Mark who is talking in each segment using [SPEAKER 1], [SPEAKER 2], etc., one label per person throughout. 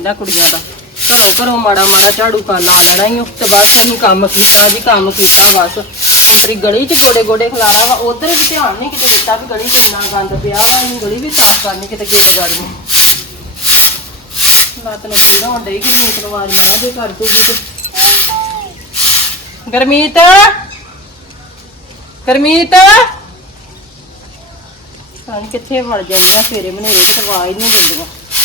[SPEAKER 1] ਇਹਨਾਂ ਕੁੜੀਆਂ ਦਾ ਘਰੋਂ ਘਰੋਂ ਮਾੜਾ ਮਾੜਾ ਝਾੜੂ ਕਰ ਲਾ ਲੈਣਾ ਹੀ ਤੇ ਬਸ ਅਸੀਂ ਕੰਮ ਕੀਤਾ ਜੀ, ਕੰਮ ਕੀਤਾ ਬਸ। ਤੇਰੀ ਗਲੀ 'ਚ ਗੋਡੇ ਗੋਡੇ ਖਲਾਰਾ ਵਾ, ਉਧਰ ਵੀ ਧਿਆਨ ਨਹੀਂ ਕਿਤੇ ਦਿੱਤਾ ਵੀ ਗਲੀ 'ਚ ਇੰਨਾ ਗੰਦ ਪਿਆ ਵਾ, ਅਸੀਂ ਗਲੀ ਵੀ ਸਾਫ਼ ਕਰਨੀ ਕਿਤੇ ਗੇੜ ਗਾੜੀ ਨੂੰ। ਲੱਤ ਨੂੰ ਪੀੜ ਹੋਣ ਡਈ ਕਿ ਨੀਂਦ ਨੂੰ ਆਵਾਜ਼ ਮਾਰਾਂ ਜੇ ਕਰ ਦੂਗੀ ਤੇ। ਗਰਮੀਤ ਗਰਮੀਤ ਸਾਂ ਕਿੱਥੇ ਵੜ ਜਾਂਦੀਆਂ ਸਵੇਰੇ ਬਨੇਰੇ ਕਿਤੇ ਆਵਾਜ਼ ਨਹੀਂ ਦਿੰਦੀਆਂ।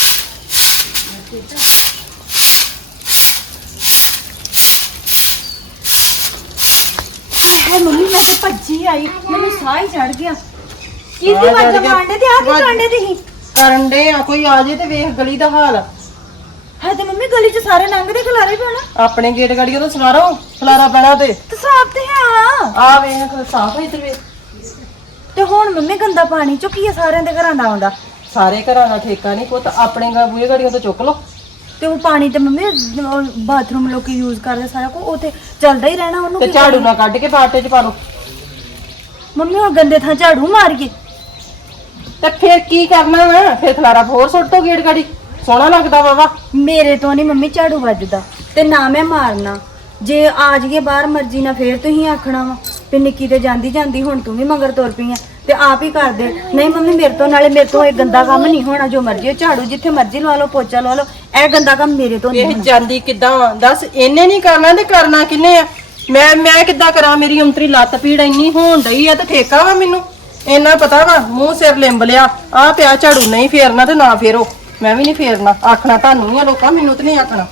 [SPEAKER 2] ਮੰਮੀ ਮੈਂ ਤੇ ਭੱਜੀ ਆਈ, ਮੈਨੂੰ ਸਾਹ ਹੀ ਚੜ ਗਿਆ। ਕਿਹਦੀ ਵਾਜਾ ਮਾਰਦੇ ਤੇ ਆ ਕੀ ਕਾਂਡੇ ਤੇ ਹੀ
[SPEAKER 1] ਕਰਨ ਦੇ ਆ, ਕੋਈ ਆ ਜੇ ਤੇ ਵੇਖ ਗਲੀ ਦਾ ਹਾਲ।
[SPEAKER 2] ਹੈ ਤੇ ਮੰਮੀ ਗਲੀ 'ਚ ਸਾਰੇ ਲੰਘਦੇ ਖਲਾਰੇ ਪੈਣਾ,
[SPEAKER 1] ਆਪਣੇ ਗੇਟ ਗੜੀਆਂ ਤੋਂ ਸਵਾਰੋ ਖਲਾਰਾ ਪੈਣਾ ਤੇ
[SPEAKER 2] ਸਾਫ ਤੇ ਹੈ
[SPEAKER 1] ਆ ਵੇਖ ਸਾਫ ਹੈ। ਇੱਧਰ ਵੇਖ
[SPEAKER 2] ਤੇ ਹੁਣ ਮੰਮੀ ਗੰਦਾ ਪਾਣੀ ਚੁੱਕੀਏ ਸਾਰਿਆਂ ਦੇ ਘਰਾਂ ਦਾ ਆਉਂਦਾ।
[SPEAKER 1] ਸਾਰੇ ਘਰਾਂ ਦਾ ਠੇਕਾ ਨਹੀਂ ਪੁੱਤ, ਆਪਣੇ ਬੂਹੇ ਗੜੀਆਂ ਤੋਂ ਚੁੱਕ ਲੋ।
[SPEAKER 2] ਤੇ ਉਹ ਪਾਣੀ ਤੇ ਮੰਮੀ ਬਾਥਰੂਮ ਲੋਕੀ ਯੂਜ਼ ਕਰਦੇ ਸਾਰਾ ਕੋ ਉਹ ਤੇ ਚੱਲਦਾ ਹੀ ਰਹਿਣਾ ਉਹਨੂੰ।
[SPEAKER 1] ਤੇ ਝਾੜੂ ਨਾ ਕੱਢ ਕੇ ਬਾਟੇ 'ਚ ਪਾ ਲੋ।
[SPEAKER 2] ਮੰਮੀ ਉਹ ਗੰਦੇ ਥਾਂ ਝਾੜੂ ਮਾਰੀਏ
[SPEAKER 1] ਤੇ ਫਿਰ ਕੀ ਕਰਨਾ ਵਾ? ਫਿਰ ਖਲਾਰਾ ਹੋਰ ਸੁੱਟ ਦੋ ਗੇਟ ਗੜੀ, ਸੋਹਣਾ ਲੱਗਦਾ ਵਾ।
[SPEAKER 2] ਮੇਰੇ ਤੋਂ ਨਹੀਂ ਮੰਮੀ ਝਾੜੂ ਵੱਜਦਾ ਤੇ ਨਾ ਮੈਂ ਮਾਰਨਾ। ਜੇ ਆ ਜਾਈਏ ਬਾਹਰ ਮਰਜ਼ੀ ਨਾਲ ਫੇਰ ਤੁਸੀਂ ਆਖਣਾ ਵਾ ਵੀ ਨਿੱਕੀ ਤੇ ਜਾਂਦੀ ਜਾਂਦੀ ਹੁਣ ਤੂੰ ਵੀ ਮਗਰ ਤੁਰ ਪਈ ਆ ਤੇ ਆਪ ਹੀ ਕਰ ਦੇ। ਨਹੀਂ ਮੰਮੀ ਮੇਰੇ ਤੋਂ, ਨਾਲੇ ਮੇਰੇ ਤੋਂ ਇਹ ਗੰਦਾ ਕੰਮ ਨਹੀਂ ਹੋਣਾ। ਜੋ ਮਰਜ਼ੀ ਝਾੜੂ ਜਿੱਥੇ ਮਰਜ਼ੀ ਲਵਾ ਲਓ, ਪੋਚਾ ਲਵਾ ਲਓ, ਇਹ ਗੰਦਾ ਕੰਮ ਮੇਰੇ ਤੋਂ ਨਹੀਂ
[SPEAKER 1] ਇਹ ਜਾਂਦੀ ਕਿੱਦਾਂ ਵਾ ਦੱਸ? ਇਹਨੇ ਨਹੀਂ ਕਰਨਾ ਤੇ ਕਰਨਾ ਕਿੰਨੇ ਆ? ਮੈਂ ਕਿੱਦਾਂ ਕਰਾਂ? ਮੇਰੀ ਅੰਤਰੀ ਲੱਤ ਪੀੜ ਇੰਨੀ ਹੋਣ ਡਈ ਆ ਤੇ ਠੇਕਾ ਵਾ ਮੈਨੂੰ ਇੰਨਾ ਪਤਾ ਵਾ। ਮੂੰਹ ਸਿਰ ਲਿੰਬ ਲਿਆ, ਆ ਪਿਆ ਝਾੜੂ। ਨਹੀਂ ਫੇਰਨਾ ਤੇ ਨਾ ਫੇਰੋ, ਮੈਂ ਵੀ ਨਹੀਂ ਫੇਰਨਾ। ਆਖਣਾ ਤੁਹਾਨੂੰ ਹੀ ਆ ਲੋਕਾਂ, ਮੈਨੂੰ ਤੇ ਨਹੀਂ ਆਖਣਾ।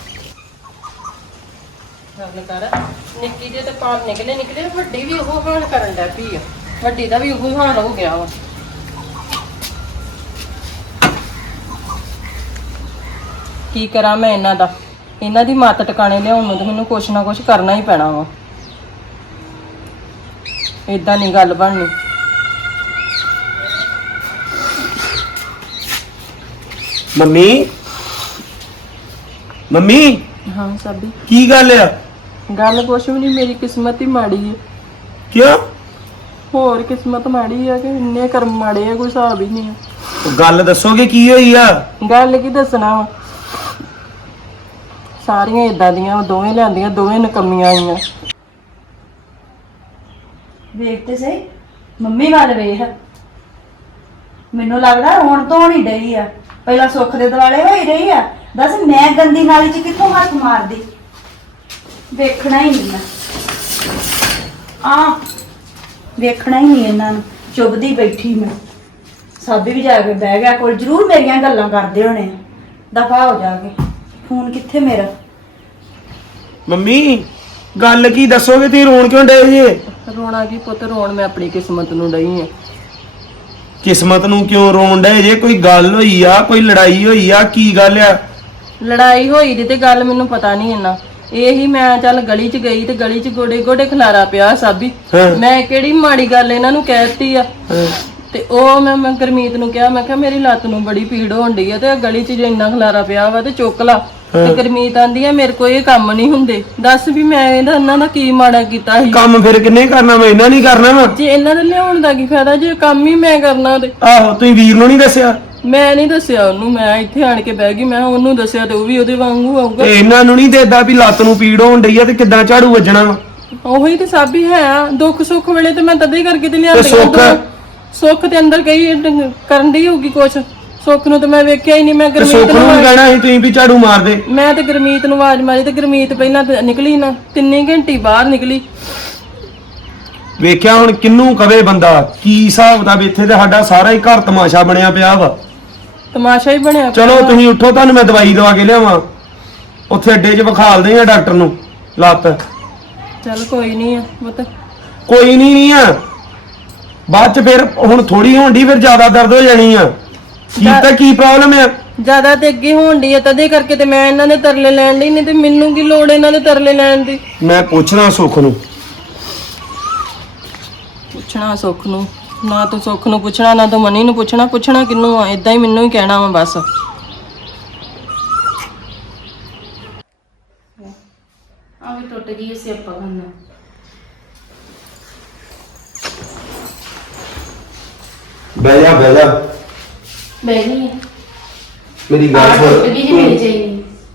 [SPEAKER 1] ਗੱਲ ਕਰ ਨਿੱਕੀ ਦੇ ਤੇ ਪਾਲ ਨਿਕਲੇ ਵੱਡੀ ਵੀ ਉਹ ਹਾਲ ਕਰਨ ਲੱਗ ਪਈ ਆ। ਵੱਡੀ ਦਾ ਵੀ ਉਹ ਹਾਲ ਹੋ ਗਿਆ ਵਾ। ਕੀ ਕਰਾਂ ਮੈਂ ਇਹਨਾਂ ਦਾ? ਇਹਨਾਂ ਦੀ ਮੱਤ ਟਿਕਾਣੇ ਲਿਆਉਣ ਨੂੰ ਤੇ ਮੈਨੂੰ ਕੁਛ ਨਾ ਕੁਛ ਕਰਨਾ ਹੀ ਪੈਣਾ ਵਾ। ਏਦਾਂ ਨਹੀਂ ਗੱਲ ਬਣਨੀ।
[SPEAKER 3] ਮੰਮੀ ਮੰਮੀ
[SPEAKER 1] ਹਾਂ ਸਾਬੀ,
[SPEAKER 3] ਕੀ ਗੱਲ ਆ?
[SPEAKER 1] ਗੱਲ ਕੁਛ ਵੀ ਨਹੀਂ, ਮੇਰੀ ਕਿਸਮਤ ਹੀ ਮਾੜੀ ਹੈ।
[SPEAKER 3] ਕਿਉਂ?
[SPEAKER 1] ਹੋਰ ਕਿਸਮਤ ਮਾੜੀ ਆ ਕਿ ਇੰਨੇ ਕਰਮ ਮਾੜੇ ਆ, ਕੋਈ ਹਿਸਾਬ ਹੀ ਨਹੀਂ ਆ।
[SPEAKER 3] ਉਹ ਗੱਲ ਦੱਸੋਗੇ ਕੀ ਹੋਈ ਆ?
[SPEAKER 1] ਗੱਲ ਕੀ ਦੱਸਣਾ ਵਾ, ਸਾਰੀਆਂ ਇਦਾਂ ਦੀਆਂ ਦੋਵੇਂ ਲਿਆਂਦੀਆਂ, ਦੋਵੇਂ ਨਕਮੀਆਂ ਆਈਆਂ।
[SPEAKER 2] ਵੇਖ ਤੇ ਸਹੀ ਮੰਮੀ ਵੱਲ ਵੇਖ, ਮੈਨੂੰ ਲੱਗਦਾ ਹੁਣ ਤੋਂ ਨਹੀਂ ਡਈ ਆ। ਪਹਿਲਾਂ ਸੁੱਖ ਦੇ ਦੁਆਲੇ ਹੋਈ ਰਹੀ ਆ। ਦੱਸ ਮੈਂ ਗੰਦੀ ਨਾਲੀ 'ਚ ਕਿੱਥੋਂ ਹੱਥ ਮਾਰਦੀ? ਵੇਖਣਾ ਹੀ ਨਹੀਂ ਮੈਂ ਵੇਖਣਾ ਹੀ ਨਹੀਂ ਇਹਨਾਂ ਨੂੰ। ਚੁੱਭਦੀ ਬੈਠੀ ਮੈਂ। ਸਾਬੀ ਵੀ ਜਾ ਕੇ ਬਹਿ ਗਿਆ ਕੋਲ, ਜ਼ਰੂਰ ਮੇਰੀਆਂ ਗੱਲਾਂ ਕਰਦੇ ਹੋਣੇ ਆ। ਦਫਾ ਹੋ ਜਾ ਕੇ। ਫੋਨ ਕਿੱਥੇ ਮੇਰਾ?
[SPEAKER 3] ਮੰਮੀ ਗੱਲ ਕੀ ਦੱਸੋਗੇ? ਤੁਸੀਂ ਰੋਣ ਕਿਉਂ ਡਏ ਜੇ?
[SPEAKER 1] ਰੋਣਾ ਕੀ ਪੁੱਤ, ਰੋਣ ਮੈਂ ਆਪਣੀ ਕਿਸਮਤ ਨੂੰ ਡਈ ਆ।
[SPEAKER 3] ਕਿਸਮਤ ਨੂੰ ਕਿਉਂ ਰੋਣ ਡਏ ਜੇ? ਕੋਈ ਗੱਲ ਹੋਈ ਆ? ਕੋਈ ਲੜਾਈ ਹੋਈ ਆ? ਕੀ ਗੱਲ ਆ?
[SPEAKER 1] ਲੜਾਈ ਹੋਈ ਦੀ ਤੇ ਗੱਲ ਮੈਨੂੰ ਪਤਾ ਨਹੀਂ ਇੰਨਾ। ਇਹੀ ਮੈਂ ਚੱਲ ਗਲੀ 'ਚ ਗਈ ਤੇ ਗਲੀ 'ਚ ਗੋਡੇ ਗੋਡੇ ਖਲਾਰਾ ਪਿਆ ਸਾਬੀ। ਮੈਂ ਕਿਹੜੀ ਮਾੜੀ ਗੱਲ ਇਹਨਾਂ ਨੂੰ ਕਹਿਤੀ ਆ? ਤੇ ਉਹ ਮੈਂ ਗੁਰਮੀਤ ਨੂੰ ਕਿਹਾ, ਮੈਂ ਕਿਹਾ ਮੇਰੀ ਲੱਤ ਨੂੰ ਬੜੀ ਪੀੜ ਹੋਣ ਡਈ ਆ ਤੇ ਗਲੀ 'ਚ ਜੇ ਇੰਨਾ ਖਲਾਰਾ ਪਿਆ ਵਾ ਤੇ ਚੁੱਕ ਲਾ। ਤੇ ਗੁਰਮੀਤ ਆਂਦੀ ਆ ਮੇਰੇ ਕੋਲ ਇਹ ਕੰਮ ਨਹੀਂ ਹੁੰਦੇ। ਦੱਸ ਵੀ ਮੈਂ ਇਹਨਾਂ ਦਾ ਕੀ ਮਾੜਾ ਕੀਤਾ ਸੀ?
[SPEAKER 3] ਕੰਮ ਫਿਰ ਕਿੰਨੇ ਕਰਨਾ ਵਾ? ਇਹਨਾਂ ਨਹੀਂ ਕਰਨਾ ਵਾ?
[SPEAKER 1] ਜੇ ਇਹਨਾਂ ਦੇ ਲਿਆਉਣ ਦਾ ਕੀ ਫਾਇਦਾ ਜੇ ਕੰਮ ਹੀ ਮੈਂ ਕਰਨਾ ਤੇ?
[SPEAKER 3] ਆਹੋ, ਤੁਸੀਂ ਵੀਰ ਨੂੰ ਨਹੀਂ ਦੱਸਿਆ?
[SPEAKER 1] ਮੈਂ ਨਹੀਂ ਦੱਸਿਆ ਉਹਨੂੰ, ਮੈਂ ਇੱਥੇ ਆਣ ਕੇ ਬਹਿ ਗਈ। ਮੈਂ ਉਹਨੂੰ ਦੱਸਿਆ ਤੇ ਉਹ ਵੀ ਉਹਦੇ ਵਾਂਗੂ ਆਊਗਾ।
[SPEAKER 3] ਤੇ ਇਹਨਾਂ ਨੂੰ ਨਹੀਂ ਦੇਦਾ ਵੀ ਲੱਤ ਨੂੰ ਪੀੜ ਹੋਣ ਡਈ ਆ ਤੇ ਕਿੱਦਾਂ ਝਾੜੂ ਵੱਜਣਾ ਵਾ?
[SPEAKER 1] ਉਹੀ ਤੇ ਸਾਬੀ ਹੈ, ਦੁੱਖ ਸੁੱਖ ਵੇਲੇ ਤੇ ਮੈਂ ਤਦੇ ਕਰਕੇ ਤੇ ਲਿਆਂਦੀ। ਸੁੱਖ ਤੇ ਅੰਦਰ ਕਈ ਕਰਨ ਦੀ ਹੋਊਗੀ ਕੁਛ। ਸੁੱਖ ਨੂੰ ਤੇ ਮੈਂ ਵੇਖਿਆ ਹੀ ਨਹੀਂ। ਮੈਂ ਗੁਰਮੀਤ ਨੂੰ
[SPEAKER 3] ਕਹਿਣਾ ਸੀ ਤੁਸੀਂ ਵੀ ਝਾੜੂ ਮਾਰ ਦੇ।
[SPEAKER 1] ਮੈਂ ਤੇ ਗੁਰਮੀਤ ਨੂੰ ਆਵਾਜ਼ ਮਾਰੀ ਤੇ ਗੁਰਮੀਤ ਪਹਿਲਾਂ ਨਿਕਲੀ ਨਾ, 3 ਘੰਟੇ ਬਾਹਰ ਨਿਕਲੀ।
[SPEAKER 3] ਵੇਖਿਆ ਹੁਣ ਕਿੰਨੂੰ ਕਵੇ ਬੰਦਾ? ਕੀ ਹਿਸਾਬ ਦਾ? ਇੱਥੇ ਤੇ ਸਾਡਾ ਸਾਰਾ ਹੀ ਘਰ ਤਮਾਸ਼ਾ ਬਣਿਆ ਪਿਆ ਵਾ।
[SPEAKER 1] ਤਮਾਸ਼ਾ ਹੀ ਬਣਿਆ।
[SPEAKER 3] ਚਲੋ ਤੁਸੀਂ ਉੱਠੋ, ਤੁਹਾਨੂੰ ਮੈਂ ਦਵਾਈ ਦਵਾ ਕੇ ਲਿਆਵਾਂ। ਉੱਥੇ ਅੱਡੇ 'ਚ ਵਿਖਾਲਦੇ ਆ ਡਾਕਟਰ ਨੂੰ ਲੱਤ।
[SPEAKER 1] ਚੱਲ ਕੋਈ ਨਹੀਂ ਆ ਪੁੱਤ।
[SPEAKER 3] ਕੋਈ ਨਹੀਂ ਆ, ਬਾਅਦ 'ਚ ਫਿਰ ਹੁਣ ਥੋੜੀ ਹੋਣ ਦੀ, ਫਿਰ ਜ਼ਿਆਦਾ ਦਰਦ ਹੋ ਜਾਣੀ ਆ। ਕੀ ਪ੍ਰੋਬਲਮ ਆ?
[SPEAKER 1] ਜ਼ਿਆਦਾ ਤੇ ਅੱਗੇ ਹੋਣ ਦੀ ਆ, ਤਦੇ ਕਰਕੇ ਤੇ ਮੈਂ ਇਹਨਾਂ ਦੇ ਤਰਲੇ ਲੈਣ ਲਈ। ਨਹੀਂ ਤੇ ਮੈਨੂੰ ਕੀ ਲੋੜ ਇਹਨਾਂ ਦੇ ਤਰਲੇ ਲੈਣ ਦੀ?
[SPEAKER 3] ਮੈਂ ਪੁੱਛਣਾ ਸੁੱਖ ਨੂੰ।
[SPEAKER 1] ਪੁੱਛਣਾ ਸੁੱਖ ਨੂੰ? ਨਾ ਤੂੰ ਸੁੱਖ ਨੂੰ ਪੁੱਛਣਾ, ਨਾ ਤੂੰ ਮਨੀ ਨੂੰ ਪੁੱਛਣਾ। ਪੁੱਛਣਾ ਕਿਹਨੂੰ ਆ? ਇਦਾਂ ਹੀ ਮੈਨੂੰ ਹੀ ਕਹਿਣਾ ਵਾ ਬਸ।
[SPEAKER 2] ਆ ਵੀ ਟੁੱਟ ਗਈ ਸਿਆਪਾ ਖਾਨਾ।
[SPEAKER 3] ਬਹਿ ਜਾ
[SPEAKER 2] ਬਹਿ ਗਈ
[SPEAKER 3] ਮੇਰੀ ਗੱਲ ਸੁਣ।